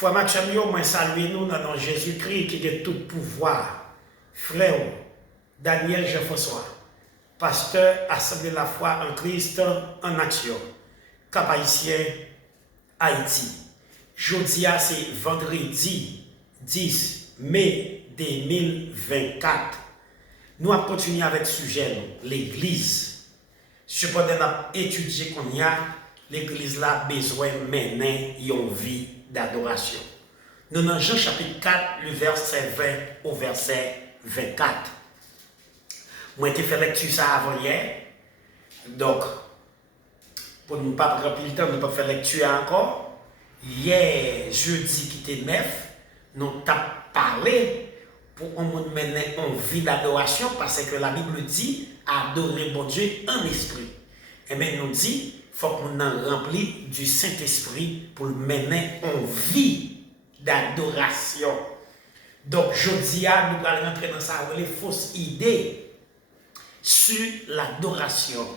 Foi Maxime, moi saluer nous dans le nom de Jésus-Christ qui a tout pouvoir. Frère, Daniel Jean-François, pasteur Assemblée la foi en Christ en action, Cap-Haïtien, Haïti. Jeudi, c'est vendredi 10 mai 2024. Nous allons continuer avec le sujet, l'église. Cependant, nous avons étudié qu'on y a, l'église a besoin de mener une vie d'adoration. Nous dans Jean chapitre 4, le verset 20 au verset 24. Moi, j'ai fait lecture ça avant hier. Donc, pour ne pas prendre le temps, nous ne pas faire lecture encore. Hier, jeudi qui était 9, nous avons parlé pour qu'on mener une vie d'adoration parce que la Bible dit adorer bon Dieu en esprit. Et bien, nous dit il faut qu'on en remplit du Saint-Esprit pour mener une vie d'adoration. Donc, jeudi, nous allons rentrer dans ça, les fausses idées sur l'adoration.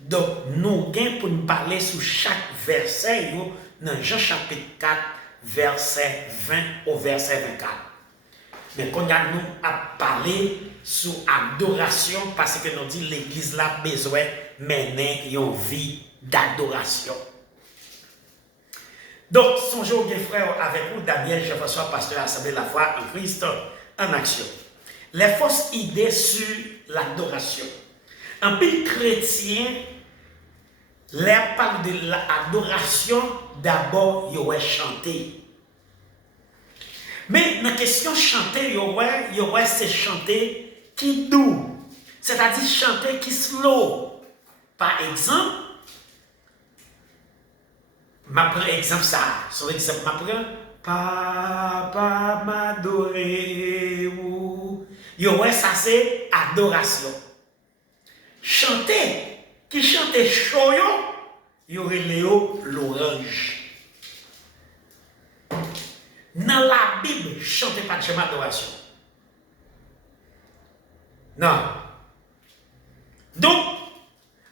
Donc, nous allons pour nous parler sur chaque verset dans Jean chapitre 4, verset 20 au verset 24. Mais quand nous a parlé sur l'adoration, parce que nous dit l'église a besoin de mener une vie d'adoration. Donc, songez au bien frère avec vous, Daniel Jean-François, pasteur de l'Assemblée de la foi en Christ en action. Les fausses idées sur l'adoration. Un peu chrétien, les parle de l'adoration, d'abord, il va chanter. Mais dans la question chanter, c'est chanter qui doux, c'est-à-dire chanter qui slow. Par exemple, ma prend exemple ça, son exemple ma prend Papa m'adorer ou ça c'est adoration. Chanter qui chante chaud yo Léo l'orange. Dans la Bible, chantez pas de chemin d'adoration. Non. Donc,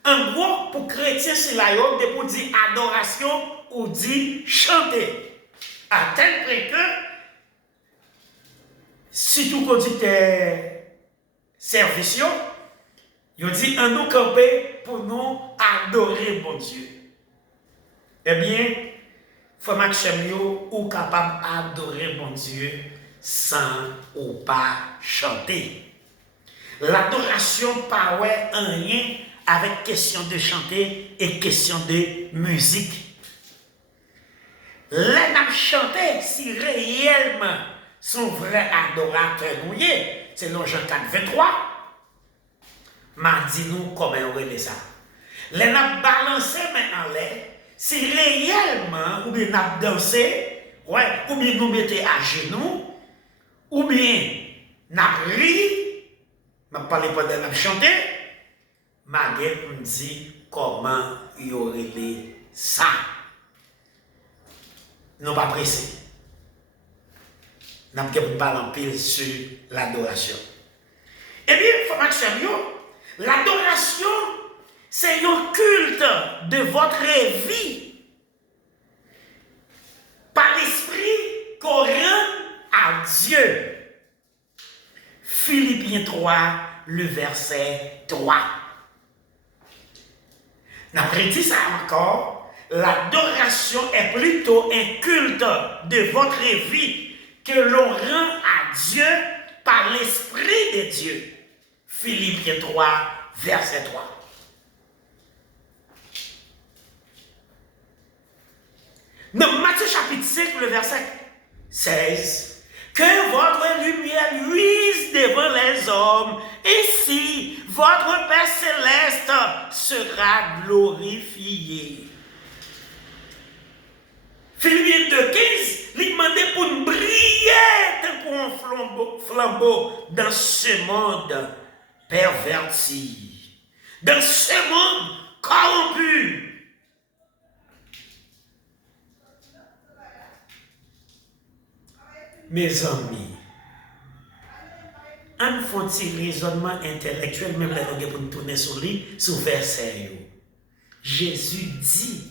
en gros, pour chrétien, c'est là, pour dire adoration ou dire chanter. À tel point que, si tout qu'on dit service, il dit en nous camper pour nous adorer mon Dieu. Eh bien, Frère Maxime, ou capable d'adorer mon Dieu sans ou pas chanter. L'adoration pas en lien avec question de chanter et question de musique. Les n'a chanter si réellement son vrai adorateur nous est, c'est dans Jean 4, 23. M'a dit nous comment on relève ça. Les n'a balancé mais en l'air. Si réellement, ou bien nous dansé, ouais, ou bien nous mettez à genoux, ou bien nous ri, je ne parle pas de nous chanter, je me dit comment il y aurait ça. Nous pas pressés. Nous ne parlons pas en pile sur l'adoration. Eh bien, il faut que l'adoration, c'est un culte de votre vie par l'esprit qu'on rend à Dieu. Philippiens 3, le verset 3. Nous avons dit ça encore. L'adoration est plutôt un culte de votre vie que l'on rend à Dieu par l'esprit de Dieu. Philippiens 3, verset 3. Dans Matthieu chapitre 5, le verset 16, que votre lumière luise devant les hommes, et si votre Père céleste sera glorifié. Philippiens 2, 15, il demandait pour nous briller tant qu'on flambeau dans ce monde perverti, dans ce monde corrompu. Mes amis, on fait un petit raisonnement intellectuel, même là, pour nous tourner sur lui, sur verset. Jésus dit,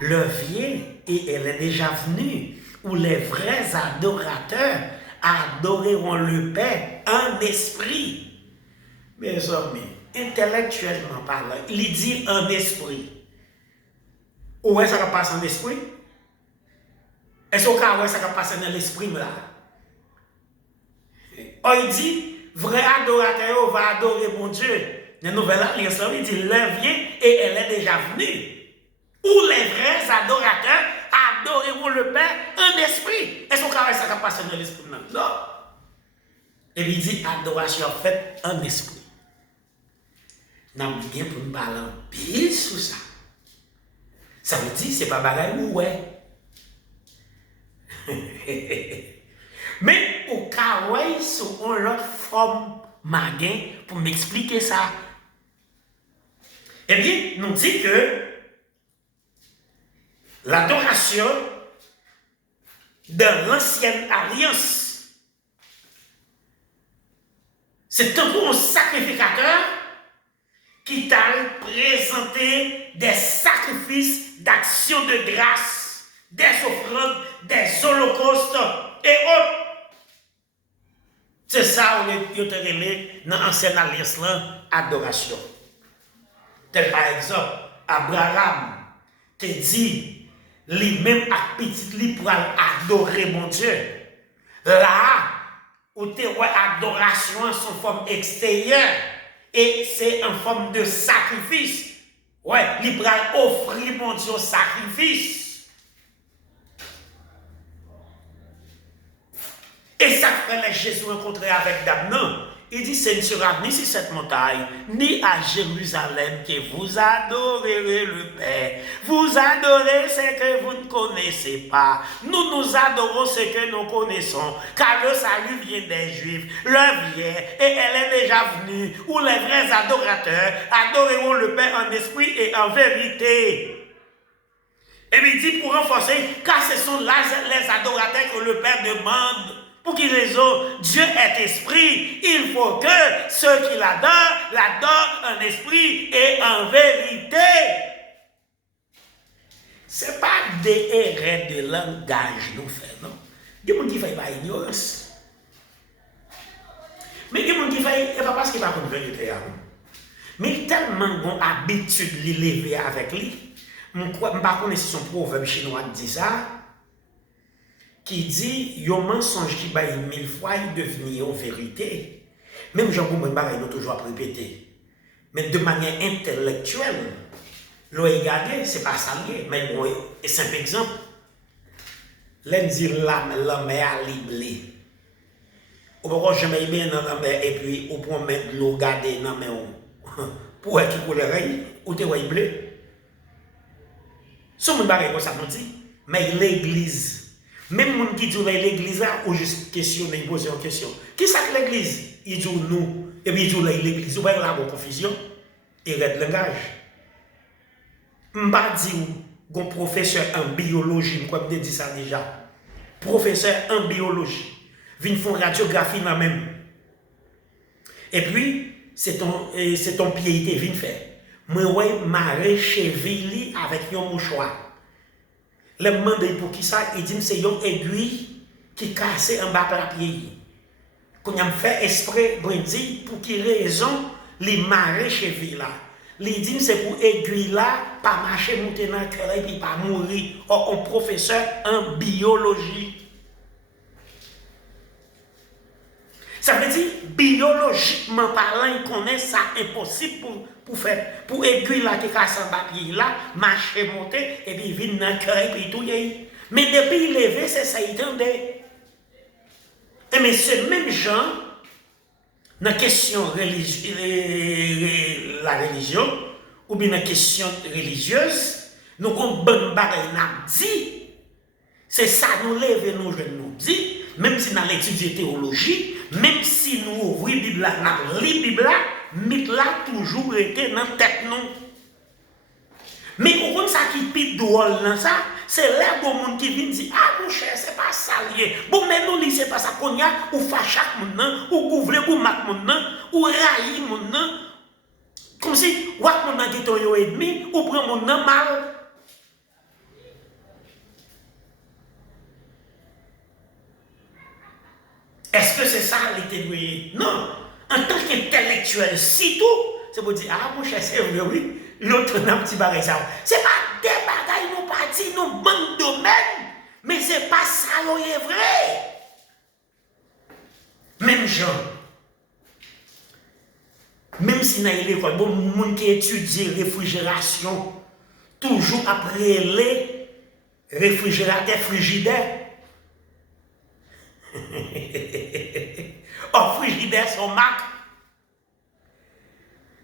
l'heure vient et elle est déjà venue où les vrais adorateurs adoreront le Père en esprit. Mes amis, intellectuellement parlant, il dit en esprit. Où est-ce que ça passe en esprit? Est-ce que ça passe dans l'esprit là? Il dit, vrai adorateur va adorer mon Dieu. La nouvelle alliance, il dit, l'heure vient et elle est déjà venue. Où les vrais adorateurs adoreront le Père en esprit. Est-ce que ça passe dans l'esprit? Non. Et puis il dit, adoration faite en esprit. Nous avons bien pour nous parler en pile sur ça. Ça veut dire, c'est pas bagaille ou ouais. Mais au cas où, sur une autre forme, magain pour m'expliquer ça. Eh bien, nous dit que l'adoration de l'ancienne alliance, c'est un sacrificateur qui t'a présenté des sacrifices d'action de grâce, des offrandes, des holocaustes et autres. C'est ça où on est relé dans l'ancienne alliance, adoration. Tel par exemple, Abraham te dit, lui-même à petit lui pour adorer mon Dieu. Là, où tu vois adoration sous forme extérieure et c'est en forme de sacrifice. Ouais, il pour offrir mon Dieu sacrifice. Et ça fait les Jésus rencontré avec Damnan. Il dit, ce ne sera ni sur cette montagne, ni à Jérusalem que vous adorerez le Père. Vous adorez ce que vous ne connaissez pas. Nous adorons ce que nous connaissons. Car le salut vient des Juifs. L'heure vient et elle est déjà venue. Où les vrais adorateurs adoreront le Père en esprit et en vérité. Et il dit pour renforcer, car ce sont là les adorateurs que le Père demande. Pour quelle raison? Dieu est esprit. Il faut que ceux qui l'adorent en esprit et en vérité. Ce n'est pas des erreurs de langage nous faisons, non? Il y a des gens qui ne font pas ignorance. Mais il y a des gens qui font, et pas parce qu'il n'y a pas de vérité. Mais tellement bon habitude de lever avec lui. Je ne sais pas si son proverbe chinois dit ça. Qui dit, yon mensonge qui baille 1000 fois, il devient en vérité. Même Jean-Paul Mbara, il a toujours à répéter. Mais de manière intellectuelle, l'on regarde, c'est pas ça lié. Mais bon, un simple exemple. L'on dit l'homme est à liblé. On peut jamais aimer dans la mer et puis on peut mettre l'eau garder dans la mer. Pour être qui coule l'oreille, ou te voit blé. Ce monde barré comme ça nous dit, mais l'église. Même les gens qui disent l'église là, ou juste questionner, poser une question. Qui c'est que l'église? Ils disent nous. Et puis ils disent l'église. Vous voyez là, une confusion. Et le langage. Je ne vais pas dire un professeur en biologie, comme je dis ça déjà. Professeur en biologie. Vient faire radiographie dans même. Et puis, c'est ton pied qui vient faire. Moi, je marre cheville avec un mouchoir. Le demande pour qui ça, il dit c'est une aiguille qui casse en bas de la pied. Quand on fait esprit, il dit pour quelle raison les marées cheville là. Il dit c'est pour aiguille là, pas marcher, monter dans le cœur et puis pas mourir. Or, un professeur en biologie. Ça veut dire, biologiquement parlant, il connaît ça impossible pour faire. Pour aiguille là qui casse en bas pied là, marcher, monter, et puis vient dans le cœur et puis tout. Mais depuis il levé, c'est ça, il entendait. Et mais ce même gens, dans la question la religion, ou bien dans la question religieuse, nous avons bon bagaille dit. C'est ça nous lève nous jeunes nous dit, même si nous l'étudier théologie, même si nous ouvrons la Bible, nous lisons la Bible, mais là toujours été dans la tête nous. Mais au fond, ça qui pite drôle dans ça, c'est là que monde qui vient dire, ah mon cher, c'est pas ça lié. Bon, mais nous, c'est pas ça qu'on y a, ou fâche mon ou couvre, ou mat mon ou raille mon comme si, ou mon nan qui est ennemi, ou prend mon nan mal. Est-ce que c'est ça l'été doué? Non. En tant qu'intellectuel, si tout, c'est pour dire, ah mon cher, c'est vrai, oui, l'autre n'a petit bagage ça. C'est pas des bagages, nous partis, nous banques domaine, mais c'est pas ça, c'est vrai. Même gens, même si dans l'école, bon, monde qui étudie réfrigération, toujours après les réfrigérateurs frigidaires. Oh, frigidaire, son marque.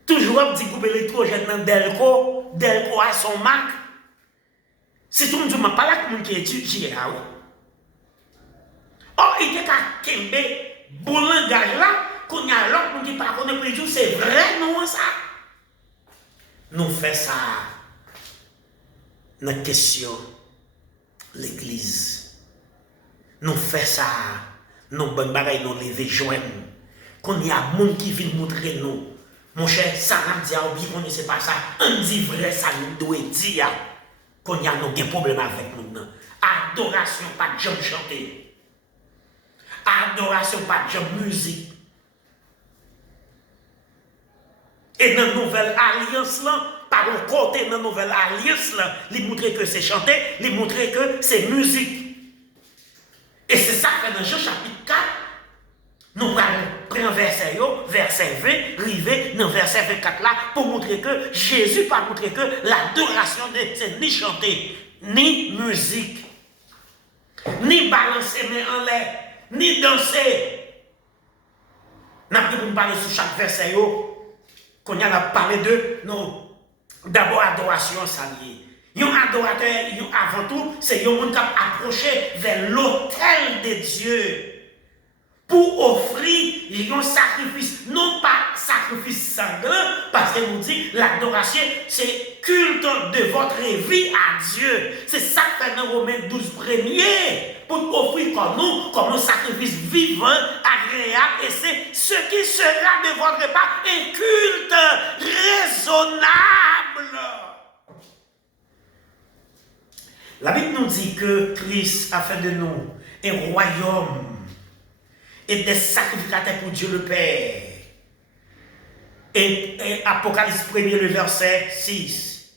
Toujours un petit groupe électrogène dans Delco. Delco a son marque. Si tout le monde dit, pas là que monde qui étudie, ah oui. Oh, il y a qu'un bon langage là, qu'on y a l'autre qui parle, qu'on est c'est vrai, non, ça. Nous faisons ça. Notre question, l'église. Nous faisons ça. Nous bonnes bagailles, nous lever joindre. Qu'on y a monde qui vient montrer nous. Mon cher, ça n'a dit, on ne sait pas ça. On dit vrai, ça nous doit dire. Qu'on y a nos problèmes avec nous. Adoration, pas de jambe chanter. Adoration, pas de jambe musique. Et dans la nouvelle alliance, là, par le côté de la nouvelle alliance, là, il montre que c'est chanter, il montre que c'est musique. Et c'est ça que dans Jean chapitre 4, nous prenons verset 20, rivé dans verset 24 là, pour montrer que Jésus pas montrer que l'adoration c'est ni chanter, ni musique, ni balancer main en l'air, ni danser. Nous avons parlé sur chaque verset qu'on a parlé de non, d'abord adoration salier. Un adorateur, avant tout, c'est un monde qui a approché vers l'autel de Dieu pour offrir un sacrifice, non pas sacrifice sanglant, parce que nous dit l'adoration, c'est culte de votre vie à Dieu. C'est ça que fait dans Romains 12 premier, pour offrir comme un sacrifice vivant, agréable, et c'est ce qui sera de votre part un culte raisonnable. La Bible nous dit que Christ a fait de nous un royaume et des sacrificateurs pour Dieu le Père. Et Apocalypse 1er, le verset 6.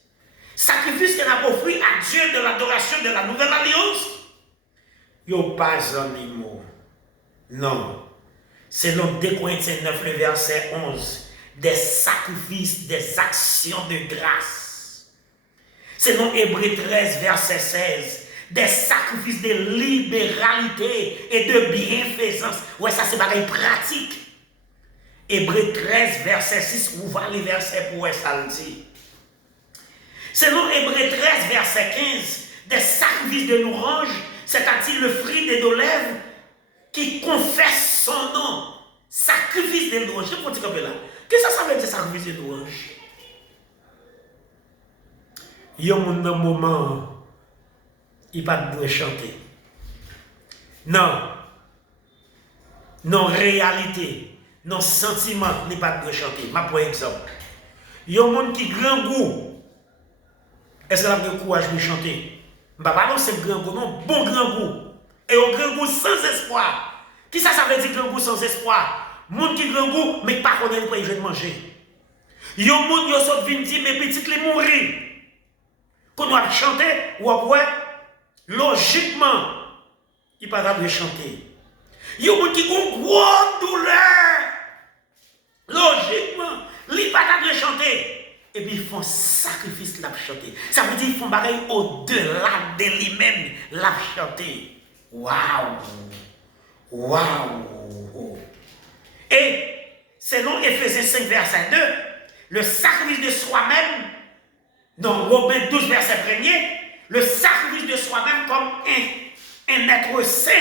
Sacrifice qu'il a offert à Dieu de l'adoration de la nouvelle alliance. Yo pas animaux. Non. C'est dans 2 Corinthiens 9, le verset 11. Des sacrifices, des actions de grâce. C'est dans Hébreux 13, verset 16. Des sacrifices de libéralité et de bienfaisance. Ouais, ça c'est pareil pratique. Hébreux 13, verset 6, vous voyez les versets pour ça le dit. C'est dans Hébreux 13, verset 15, des sacrifices de louange, c'est-à-dire le fruit de nos lèvres qui confesse son nom. Sacrifice de louange. Je peux dire comme là. Qu'est-ce que ça veut dire sacrifice de louange? Il y a un moment, il va pas chanter. Non. Non, réalité. Non, sentiment, il pas de chanter. Ma pour exemple. Il y a un monde qui a grand goût. Est-ce qu'il a le courage de chanter? Je ne vais pas parler de grand goût, non, bon grand goût. Et un grand goût sans espoir. Qui ça veut dire grand goût sans espoir? Monde qui a grand goût, mais pas connaît quoi il veut manger. Il y a un monde qui a dit, mais petit, il mourir. Quand on doit chanter, ou après, logiquement, il ne peut pas chanter. Il y a des gens qui ont une grande douleur. Logiquement, il ne peut pas chanter. Et puis ils font sacrifice la chanter. Ça veut dire qu'ils font pareil au-delà de lui-même la chanter. Waouh! Waouh! Et selon Éphésiens 5, verset 2, le sacrifice de soi-même, dans Romains 12, verset 1er, le sacrifice de soi-même comme un être saint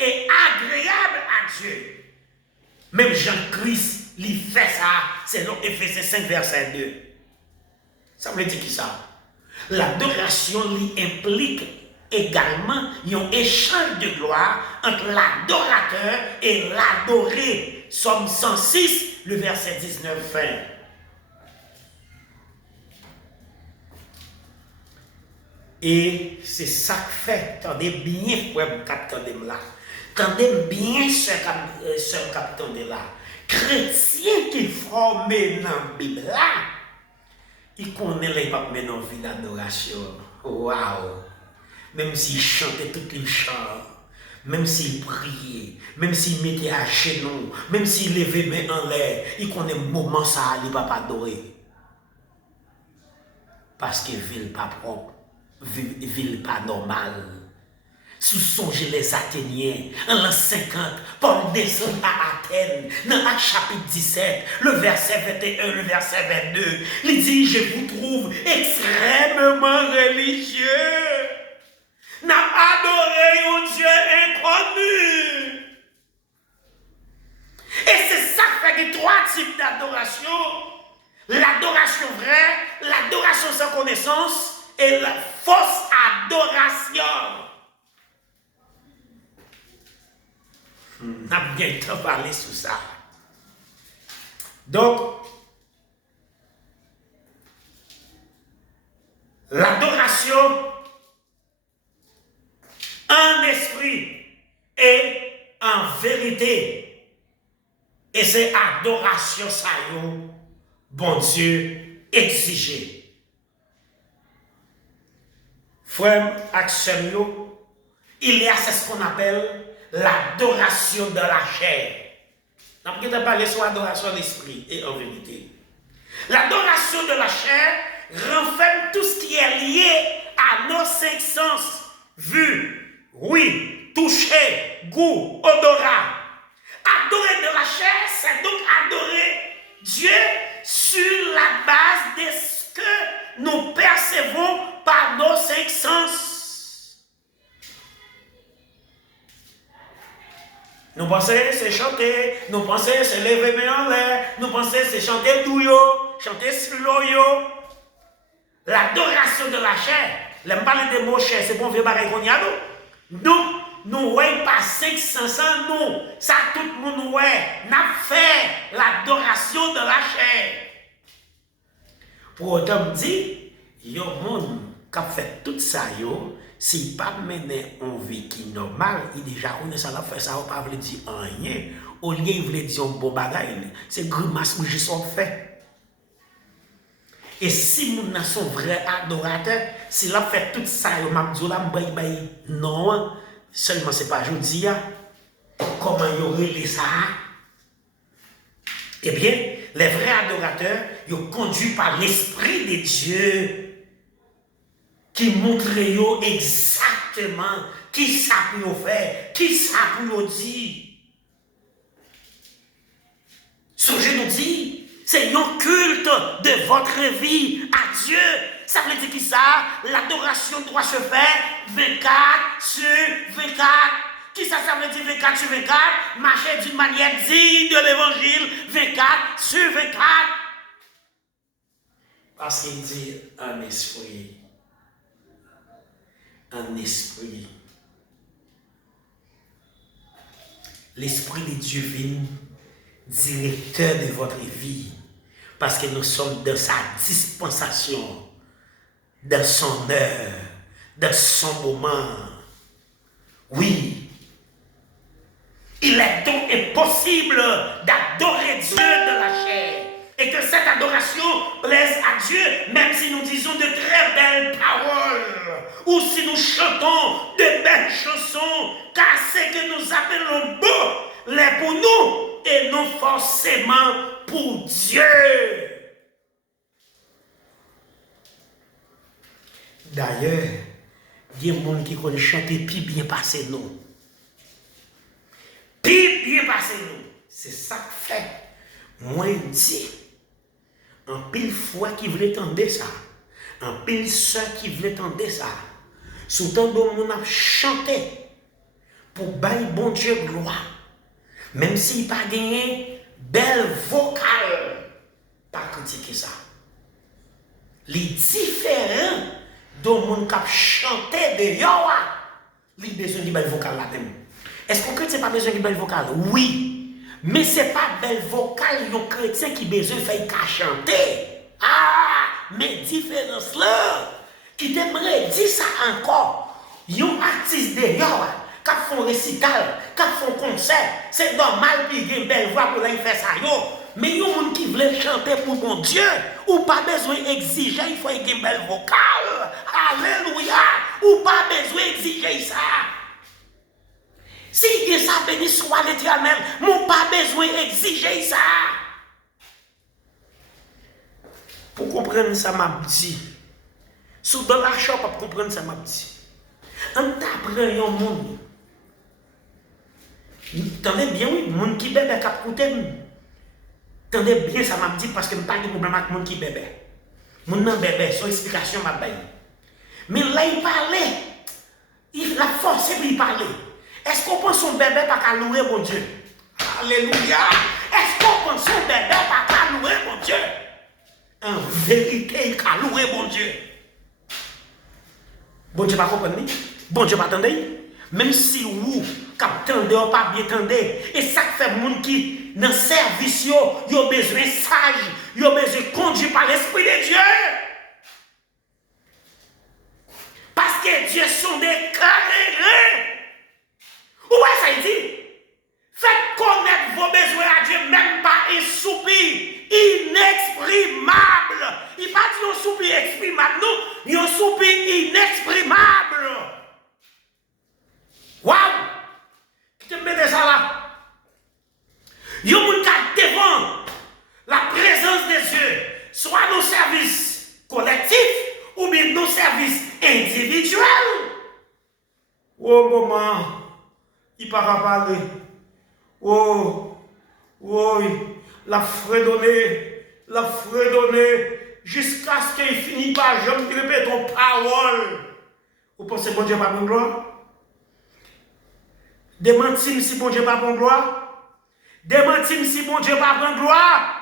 et agréable à Dieu. Même Jean-Christ, il fait ça, selon Éphésiens 5, verset 2. Ça veut dire qui ça? L'adoration implique également un échange de gloire entre l'adorateur et l'adoré. Somme 106, le verset 19 fin. Et c'est ça que fait, attendez bien, pour vous capter là. Tendez bien ce capitaine de là. Chrétien qui forme dans la Bible là, il connaît les papes dans la vie d'adoration. Waouh! Même s'il chantait tout le chant, même s'il priait, même s'il mettait à genoux, même s'il levait main en l'air, il connaît le moment ça, il ne va pas adorer. Parce que ville pas propre, ville pas normale. Sous songez les Athéniens, en l'an 50, Paul descend à Athènes, dans Actes chapitre 17, le verset 21, le verset 22, il dit, je vous trouve extrêmement religieux. N'a adoré un Dieu inconnu. Et c'est ça qui fait des trois types d'adoration. L'adoration vraie, l'adoration sans connaissance et la fausse adoration. On a bien parlé sur ça. Donc, l'adoration en esprit et en vérité. Et c'est adoration ça, bon Dieu, exigé. Frère Axel, il y a ce qu'on appelle l'adoration de la chair. On a peut-être parlé sur l'adoration de l'esprit et en vérité. L'adoration de la chair renferme tout ce qui est lié à nos cinq sens. Vue, oui, toucher, goût, odorat. Adorer de la chair, c'est donc adorer Dieu sur la base de ce que nous percevons par nos cinq sens. Nous pensons c'est chanter, nous pensons c'est lever main en l'air, nous pensons c'est chanter douyo, chanter slow. L'adoration de la chair, l'aime parler de mots chair, c'est bon vieux barré qu'on y a nous voyons pas 500 nous, ça tout le monde ouais, n'a fait l'adoration de la chair. Pour autant me dit, il y a un monde qui a fait tout ça s'il pas mené en vie qui normale, il déjà connaît ça, fait ça, on pas veut dire rien. Au lieu il voulait dire un bon bagage, c'est grimace que je sont fait. Et si nous n'a son vrai adorateur, s'il a fait tout ça, il m'a dit non, seulement c'est pas jeudi, comment il y aurait ça? Eh bien, les vrais adorateurs, ils sont conduits par l'Esprit de Dieu qui montre exactement qui ça pour faire, qui ça pour dire. Ce que je nous dis, c'est un culte de votre vie à Dieu. Ça veut dire qui ça? L'adoration doit se faire 24 sur 24. Qui ça veut dire 24 sur 24? Marcher d'une manière digne de l'évangile 24 sur 24. Parce qu'il dit un esprit. Un esprit. L'Esprit de Dieu vient directeur de votre vie. Parce que nous sommes dans sa dispensation, dans son heure, dans son moment. Oui. Il est donc impossible d'adorer Dieu de la chair. Et que cette adoration plaise à Dieu, même si nous disons de très belles paroles, ou si nous chantons de belles chansons, car ce que nous appelons beau, l'est pour nous, et non forcément pour Dieu. D'ailleurs, il y a des gens qui connaissent chanter puis bien passer nous. Puis bien passer nous. C'est ça que fait. Moi, je dis, en pile fois qui voulait entendre ça, en pile soeur qui voulait entendre ça, surtout dans mon a chanté pour bailler bon Dieu gloire, même s'il n'a pas gagné belle vocale, pas critiquer ça. Les différents dont mon cap chanté de Yoa, il besoin de belle vocale là même. Est-ce qu'on chrétien pas besoin de belle vocale? Oui. Mais ce n'est pas belle vocale, un chrétien qui a besoin de faire chanter. Ah, mais différence là, qui t'aimerait dire ça encore, un artiste d'ailleurs, qui font récital, qui font concert. C'est normal qu'il y ait une belle voix pour aller faire ça. Mais il y a des gens qui veulent chanter pour mon Dieu. Ou pas besoin d'exiger, il faut une belle vocale. Alléluia. Ou pas besoin d'exiger ça. Si il ça béni soit l'Éternel, mon pas besoin d'exiger ça. Pour comprendre ça, m'a dit. Sous dans la shop, pour comprendre ça, m'a dit. On t'apprend un monde. Tendez bien, oui, monde qui bébé cap côté. Tendez bien ça m'a dit parce que je pas de problème avec monde qui bébé. Monde nan bébé, son explication m'a baillé. Mais là il parlait. Il a forcé pour y parler. Est-ce qu'on pense son bébé pas qu'à louer mon Dieu? Alléluia. Est-ce qu'on pense son bébé pas qu'à louer mon Dieu? En vérité, il a loué mon Dieu. Bon Dieu pas comprendre. Bon Dieu pas attendre. Même si vous, captendez ou pas bien tendez, et ça fait moun qui dans service yo besoin sage, yo besoin conduit par l'esprit de Dieu. Parce que Dieu sont déclarés. Ouais, ça dit. Faites connaître vos besoins à Dieu, même pas un soupir inexprimable. Il pas dit un soupir exprimable, non, un soupir inexprimable. Waouh! Qui te met ça là? Yon moun ka devant la présence de Dieu, soit nos services collectifs ou bien nos services individuels. Oh maman, il pas parler. Oh, la fredonner, jusqu'à ce qu'il finisse par jamais répéter ton parole. Vous pensez que bon Dieu pas bon gloire? Demande-moi si bon Dieu pas bon gloire. Demande-moi si bon Dieu pas bon gloire.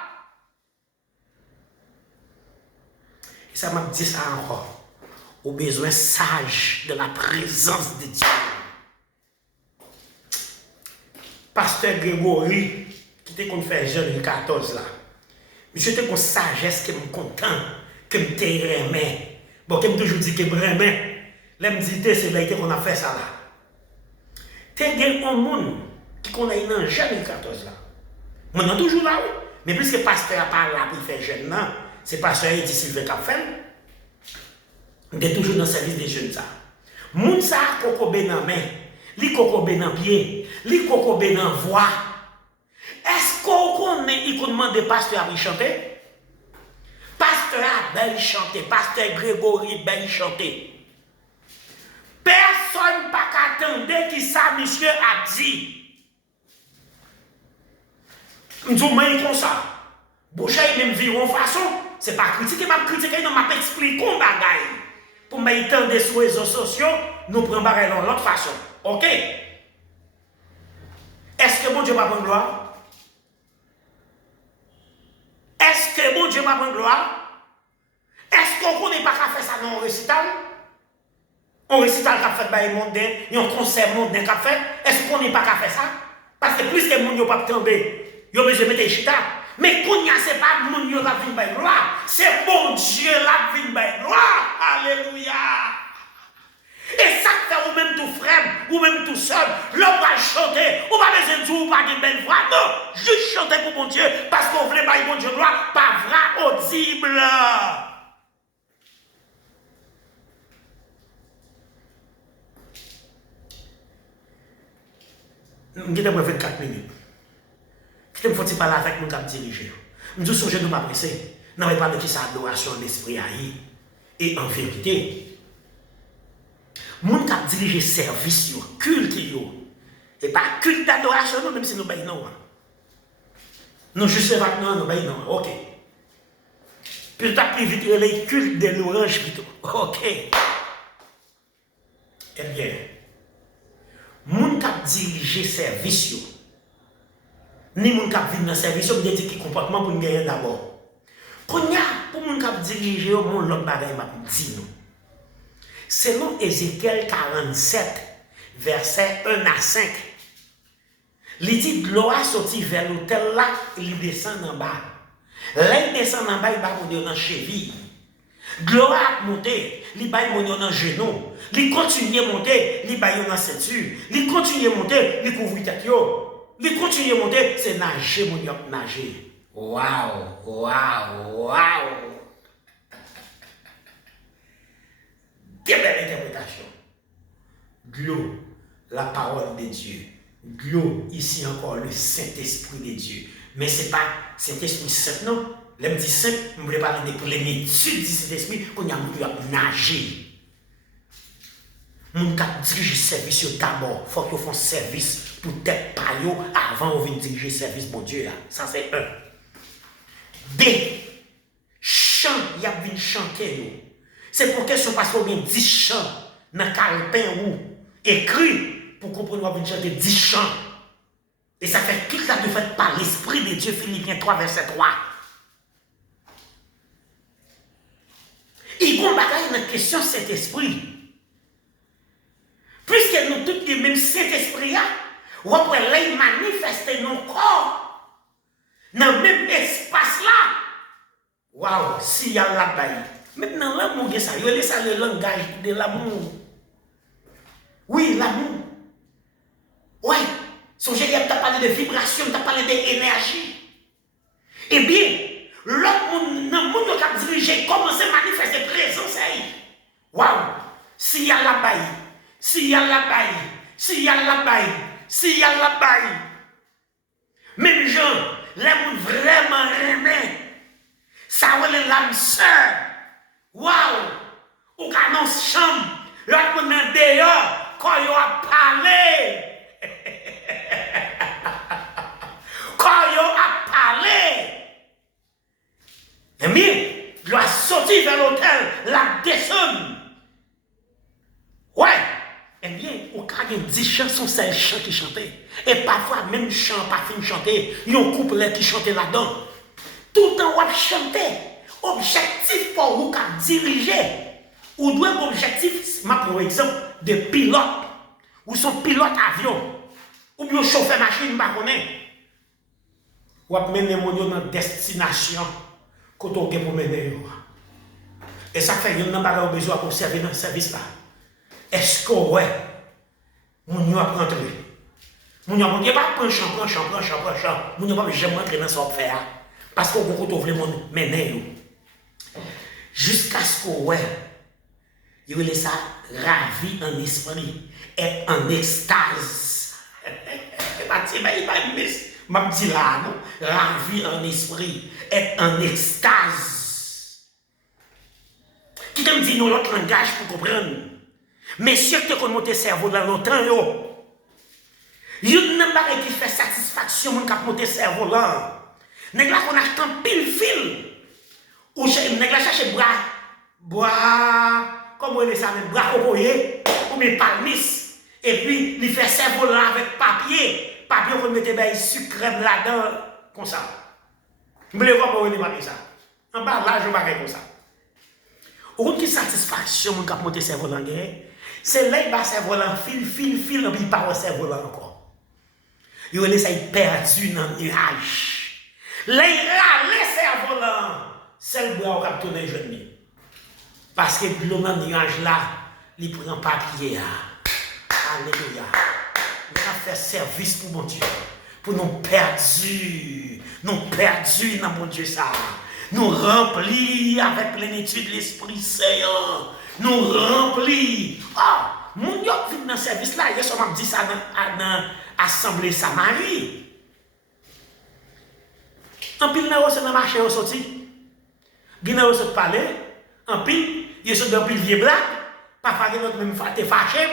Et ça m'a dit ça encore. Au besoin sage de la présence de Dieu. Pasteur Grégory, qui était qu'on fait jeune 14 là. Monsieur était qu'on sagesse que me content, que me t'aimais. Bon, que me toujours dit que me remais. Là me dit c'est vérité qu'on a fait ça là. T'es un monde qui connaît un jeune 14 là. Moi non toujours là, oui. Mais puisque pasteur a pas là pour faire jeune là, c'est pasteur Eddy Sylvain qui a fait. On est toujours dans le service des jeunes ça. Moun ça koko ben main, li koko ben pied, li koko ben voix. Est-ce qu'on connaît, il demande pasteur à chanter? Pasteur a bien chanté, pasteur Grégory bien chanté. Personne pas qu'attendre qui ça monsieur a dit. Je dis comme ça. Boucher même vivre en façon, c'est pas critiquer, m'a critiquer, non m'a expliquer un bagaille. Pour m'étendre sur les réseaux sociaux, nous prenons bagaille dans l'autre façon. OK? Est-ce que bon Dieu va prendre gloire? Est-ce que bon Dieu va prendre gloire? Est-ce qu'on ne connaît pas qu'à faire ça dans un récital? Un récital qu'a fait par les mondains, un concert mondain qu'a fait, est-ce qu'on n'est pas qu'à faire ça? Parce que plus que les gens ne pas tomber, ils ont besoin de mettre chita. Mais quand il y a, ce n'est pas le monde qui va venir par gloire, c'est bon Dieu qui vient par gloire. Alléluia. Et ça fait ou même tout frère, ou même tout seul, l'homme va chanter, ou pas besoin de dire ou pas de belle voix, non, juste chanter pour mon Dieu, parce qu'on voulait pas mon Dieu gloire, pas vrai, audible. Nous avons 24 minutes. Qui me faut parler avec nous comme diriger. Nous disons que nous pas pressé. Nous n'avons pas de qui ça adoration d'esprit et en vérité. Moun kap dirige service yo, culte yo. Et pas culte d'adoration non, même si nous baillons non. Nous juste avec nous baillons non. OK. Puis tu as plus vite les cultes de l'orange plutôt. OK. Eh bien, moun kap dirige service yo. Ni moun kap vin dans service yo, me dit qui comportement pour gagner d'abord. Konya pour moun kap dirige yo, mon l'autre bagay m'a dit nous. Selon Ézéchiel 47, versets 1 à 5, il dit gloire sorti vers l'autel là, il descend en bas. Là, il descend en bas, il va monter dans cheville. Gloire a monté, il va monter dans genou. Il continue à monter, il baille dans la ceinture. Il continue à monter, il couvre tête yo. Il continue à monter, c'est nager, mon yop, nager. Waouh, waouh, waouh. Quelle belle interprétation. Glou, la parole de Dieu. Glou, ici encore le Saint-Esprit de Dieu. Mais ce n'est pas Saint-Esprit Saint, non. Là, je dis Saint, je voulais parler de plénitude du Saint-Esprit, qu'on a nager. Moun kap dirige service yo d'abord, faut qu'ils font service pour tête pa yo avant de diriger service bon Dieu là. Ça c'est un. B. Chant, y a vinn chanter yo. C'est pour question parce qu'on bien 10 chants dans calepin ou écrit pour comprendre qu'on vient chanter 10 chants. Et ça fait tout ça de fait par l'Esprit de Dieu, Philippiens 3, verset 3. Il y a une bagaille dans la question cet esprit. Puisque nous tous les mêmes Saint-Esprit, on peut les manifester nos corps dans le même espace là. Waouh, s'il y a là-bas. Maintenant, l'amour, ça, il y a le langage de l'amour. Oui, l'amour. Oui, songez que tu as parlé de vibration, tu as parlé d'énergie. Eh bien, l'autre monde qui a dirigé, commence à manifester présence. Waouh, s'il y a là-bas. S'il y a la baille, s'il y a la baille, s'il y a la baille. Même gens, les gens vraiment aimés, ça va les l'âme sœur. Waouh! Ou quand on chambre, l'autre monde est dehors, quand il a parlé. Quand il a parlé. Eh bien, il a sorti vers l'hôtel, la descendre. Ouais! Eh bien, au cas de 10 chansons, c'est un chant qui chantait. Et parfois, même chant, pas fin de chanter, il y a un couplet qui chantait là-dedans. Tout en wap chanter. Objectif pour vous diriger. Ou doit un objectif, par exemple, de pilote. Ou son pilote avion. Ou bien chauffeur machine, pas connaît. Ou ap mener mon dans destination. Quand on pour mener. Et ça fait, il y a un besoin pour servir dans ce service là. Est-ce que, ouais, mon yo a rentré? Mon yo a pas prendre champ. Mon yo a pas jamais rentrer dans son faire. Parce qu'on retrouve le monde mener. Jusqu'à ce que, ouais, il y a ça ravi en esprit et en extase. Je dis là, non? Ravi en esprit et en extase. Qui te dit nous l'autre langage pour comprendre? Messieurs qui ont monté cerveau dans longtemps, il y a pas qui fait satisfaction mon cap monter cerveau là. Nèg la qu'on achète un pile fil. Ou nèg la cherche bois comment on dit ça même bras opoyé ou mes palmis et puis il fait cerveau là avec papier qu'on mettait ben sucre crème là-dedans comme ça. Je me vois pas on papier ça. En bas là je vais comme ça. Ou qui satisfaction mon cap monter cerveau là c'est là il va cerveau là fil et puis pas cerveau là encore. Il laisse ça perdu dans le nuage. Là il râle cerveau là. C'est le bras qui a tourné jeune. Parce que l'eau dans le nuage là, il prend papier. Alléluia. Nous avons fait service pour mon Dieu. Pour nous perdus. Nous perdus dans mon Dieu ça. Nous remplis avec plénitude de l'Esprit Saint. Nous remplis. Ah, mon Dieu vit dans le service là. Hier soir, je dit ça dans l'Assemblée Samarie. En pile, nous sommes dans le marché, nous sommes sortis. Nous sommes parlé. En pile, ils sont dans pile vieux black. Parfois, ils sont même fâchés.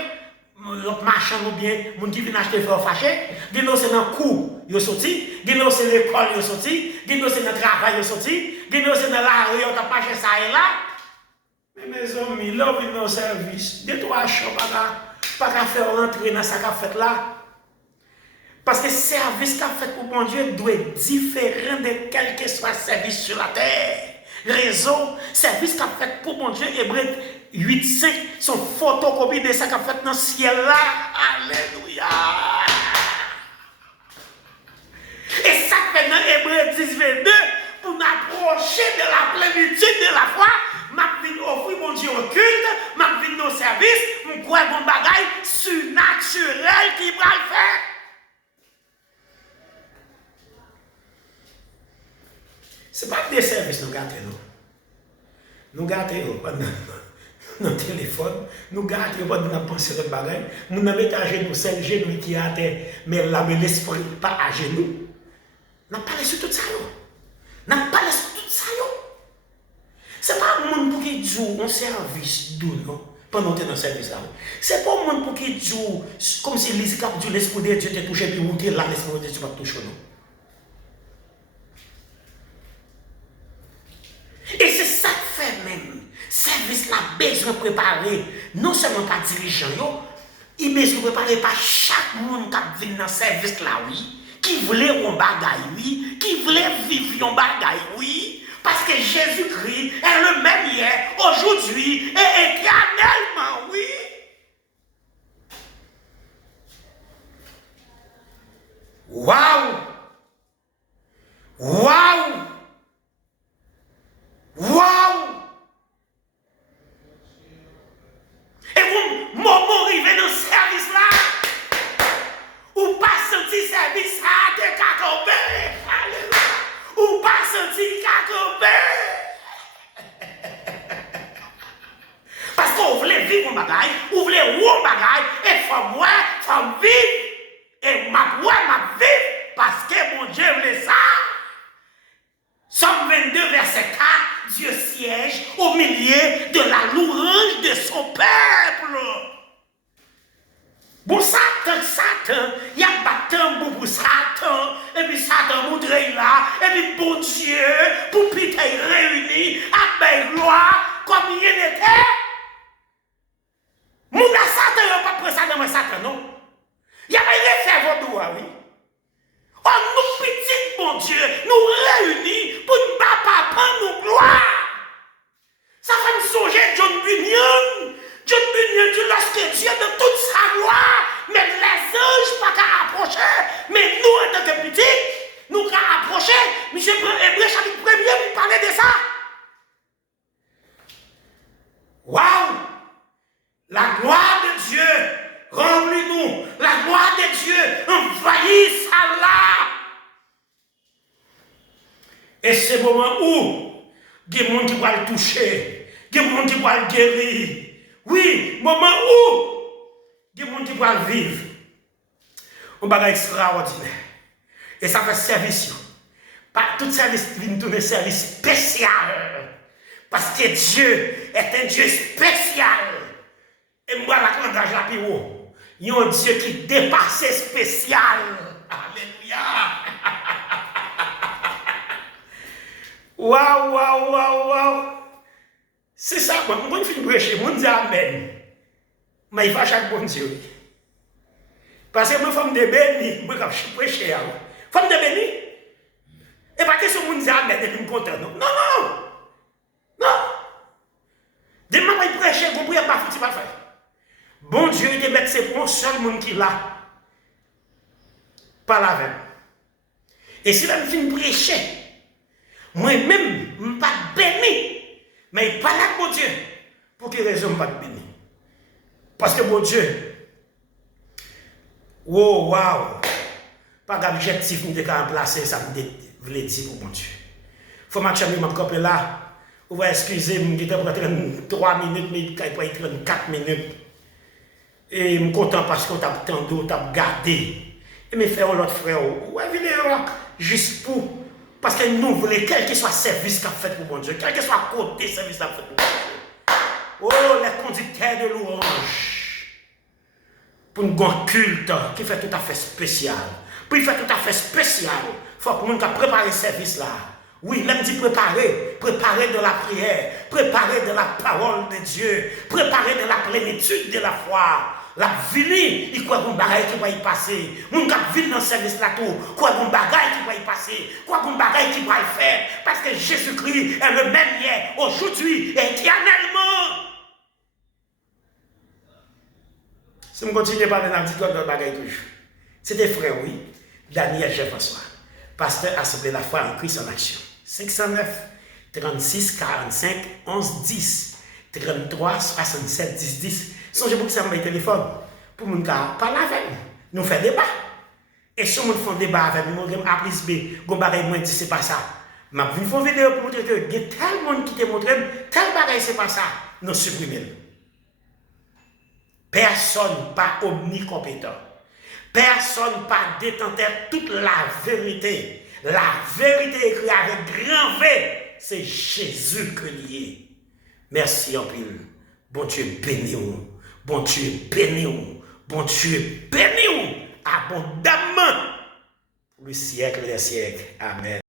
L'autre marchand ou bien, les gens qui viennent acheter font fâchés. Ils sont dans le cours, ils sont sortis. Ils sont dans l'école, ils sont sortis. Ils sont dans le travail, ils sont sortis. Ils sont dans la rue, ils sont marché ça et là. Mais mes amis, là, ils sont dans le service. Des trois champs, pas qu'à faire rentrer dans ce qu'a fait là. Parce que le service qu'a fait pour mon Dieu doit être différent de quel que soit le service sur la terre. Raison, service qu'a fait pour mon Dieu, Hébreu 8.5, son photocopie de ça qu'a fait dans le ciel là. Alléluia. Et ça fait dans Hébreu 10.22, pour m'approcher de la plénitude de la foi, m'a offrir mon Dieu au culte, m'a venu au service, qui va le faire. Ce n'est pas des services nous gâtons, non. Nous gâtons pendant notre téléphone, nous gâtons pendant nous penser de bagaille. Nous n'avons pas à genoux, c'est le genou qui a terre, mais l'âme et l'esprit pas à genoux. Nous n'avons pas parlé sur tout ça. Nous n'avons pas parlé sur tout ça. Ce n'est pas un monde qui joue un service doux, non, pendant que tu es dans le service là. Ce n'est pas un monde qui joue comme si l'esprit de Dieu te touché, puis où tu es là, l'esprit de Dieu va te toucher, non. Et c'est ça que fait même. Service là, besoin de préparer, non seulement par dirigeant, il besoin de préparer par chaque monde qui vient dans le service là, oui, qui voulait un bagaille, oui, qui voulait vivre un bagaille, oui, parce que Jésus-Christ est le même hier, aujourd'hui et éternellement, oui. Waouh! Waouh! Waouh! Et vous, moment arrivé dans ce service là, ou pas senti service à te cacobé, alléluia, ou pas senti cacobé. Parce qu'on voulait vivre un bagaille, on voulait un bagaille, et faut vivre, et ma vivre, parce que mon Dieu voulait ça. Somme 22, verset 4, Dieu siège au milieu de la louange de son peuple. Bon, Satan, il y a battant pour Satan, et puis Satan voudrait là, et puis bon Dieu, pour Peter réuni, avec gloire, comme il était. Mon Satan n'a pas pris ça dans Satan, non? Il y a pas fait vos doigts, oui. Oh, nous petits, mon Dieu, nous réunis pour nous papa, nous gloire. Ça fait me songer John Bunyan. John Bunyan dit lorsque Dieu de toute sa gloire, même les anges pas qu'à approcher, mais nous en tant que petits, nous qu'à approcher. Monsieur Hébreu chapitre 1er, vous parlez de ça. Waouh! La gloire de Dieu remplit-nous. La gloire de Dieu envahit ça là. Et c'est le moment où il y a des gens qui vont le toucher, il y a des gens qui vont le guérir. Oui, moment où il y a des gens qui vont le vivre. Un bagage extraordinaire. Et ça fait service. Pas tout service vient tourner service spécial. Parce que Dieu est un Dieu spécial. Et moi, la langage la plus haut. Il y a un Dieu qui dépasse spécial. Alléluia. Waouh, waouh, waouh, waouh. C'est ça, moi, je finis prêcher, je dis Amen. Mais il va chaque bon Dieu. Parce que moi, femme de béni, je suis prêché. Femme de béni. Et pas question de dire Amen, et puis me content. Non, non, non. Non. Demain, je prêcher, vous ne pouvez pas faire, pas faire. Bon Dieu, il te met c'est pour un seul monde qui l'a. Pas la même. Et si je finis prêcher, moi-même, je ne suis pas béni. Mais il parle avec mon Dieu. Pour quelle raison je ne suis pas béni? Parce que mon Dieu, wow, wow, pas d'objectif ni de remplacer ça, je voulais dire pour mon Dieu. Il faut que je me campe là. Vous va excuser, je vais prendre 3 minutes, mais il va prendre 4 minutes. Et je suis content parce qu'on t'a tendu, on t'a gardé. Et mes frères, l'autre frère, ouais, vidéo, juste pour. Parce que nous voulons, quel que soit le service qu'on fait pour mon Dieu, quel que soit le côté service qu'on fait pour mon Dieu. Oh, les conducteurs de louange. Pour nous un culte qui fait tout à fait spécial. Pour il fait tout à fait spécial, il faut que nous préparer ce service là. Oui, même dit préparer de la prière, préparer de la parole de Dieu, préparer de la plénitude de la foi. La vie, il croit qu'on bagaille qui va y passer. Mon gars vit dans le service là tout, quoi qu'on bagaille qui va y passer, quoi qu'on bagaille qui va y faire. Parce que Jésus-Christ est le même hier, aujourd'hui et éternellement. Si je continue à parler dans le petit de bagaille toujours. C'est des frères, oui. Daniel Jean-François, pasteur Assemblée la foi en Christ en action. 509 36 45 11 10 33 67 10 10. Songez pour que ça me téléphone. Pour mon cas, parler avec nous. nous faisons débat. Et si on fait débat avec nous, A plus B, on va dire c'est pas ça. Mais vous faites une vidéo pour montrer que il y a tel monde qui te montre, tel bagage c'est pas ça. Nous supprimons. Personne pas omnicompétent. Personne pas détenteur toute la vérité. La vérité écrite avec grand V, c'est Jésus que lié. Merci en pile. Bon Dieu béni vous. Bon Dieu béni vous. Bon Dieu béni vous abondamment pour le siècle des siècles. Amen.